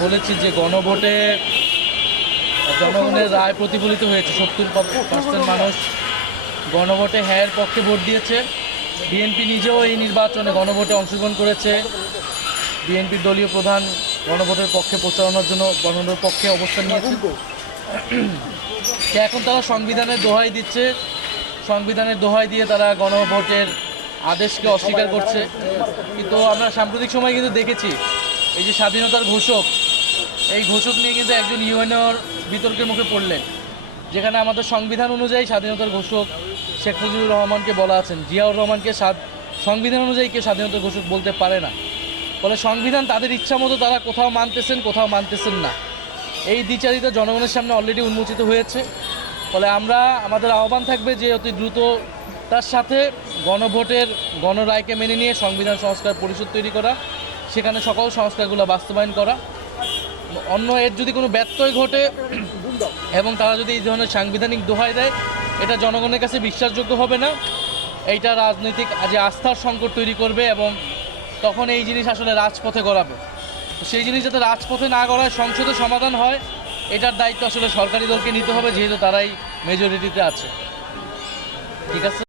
বলেছি যে গণভোটে জনগণের রায় প্রতিফলিত হয়েছে। 70% মানুষ গণভোটে হ্যাঁর পক্ষে ভোট দিয়েছে। বিএনপি নিজেও এই নির্বাচনে গণভোটে অংশগ্রহণ করেছে। বিএনপির দলীয় প্রধান গণভোটের পক্ষে প্রচারণার জন্য গণভোটের পক্ষে অবস্থান নিয়েছে। এখন তারা সংবিধানের দোহাই দিচ্ছে, সংবিধানের দোহাই দিয়ে তারা গণভোটের আদেশকে অস্বীকার করছে। কিন্তু আমরা সাম্প্রতিক সময় কিন্তু দেখেছি এই যে স্বাধীনতার ঘোষক, এই ঘোষক নিয়ে কিন্তু একজন ইউএনওর বিতর্কের মুখে পড়লেন, যেখানে আমাদের সংবিধান অনুযায়ী স্বাধীনতার ঘোষক শেখ মুজিবুর রহমানকে বলা আছেন, জিয়াউর রহমানকে সংবিধান অনুযায়ী কেউ স্বাধীনতার ঘোষক বলতে পারে না। ফলে সংবিধান তাদের ইচ্ছা মতো তারা কোথাও মানতেছেন, কোথাও মানতেছেন না। এই দ্বিচারিতা জনগণের সামনে অলরেডি উন্মোচিত হয়েছে। ফলে আমরা আমাদের আহ্বান থাকবে যে অতি দ্রুত তার সাথে গণভোটের গণরায়কে মেনে নিয়ে সংবিধান সংস্কার পরিষদ তৈরি করা, সেখানে সকল সংস্কারগুলো বাস্তবায়ন করা। অন্য এর যদি কোনো ব্যত্যয় ঘটে এবং তারা যদি এই ধরনের সাংবিধানিক দোহাই দেয়, এটা জনগণের কাছে বিশ্বাসযোগ্য হবে না। এইটা রাজনৈতিক আস্থার সংকট তৈরি করবে এবং তখন এই জিনিস আসলে রাজপথে গড়াবে। তো সেই জিনিস যাতে রাজপথে না গড়ায়, সংসদে সমাধান হয়, এটার দায়িত্ব আসলে সরকারি দলকে নিতে হবে, যেহেতু তারাই মেজরিটিতে আছে। ঠিক আছে।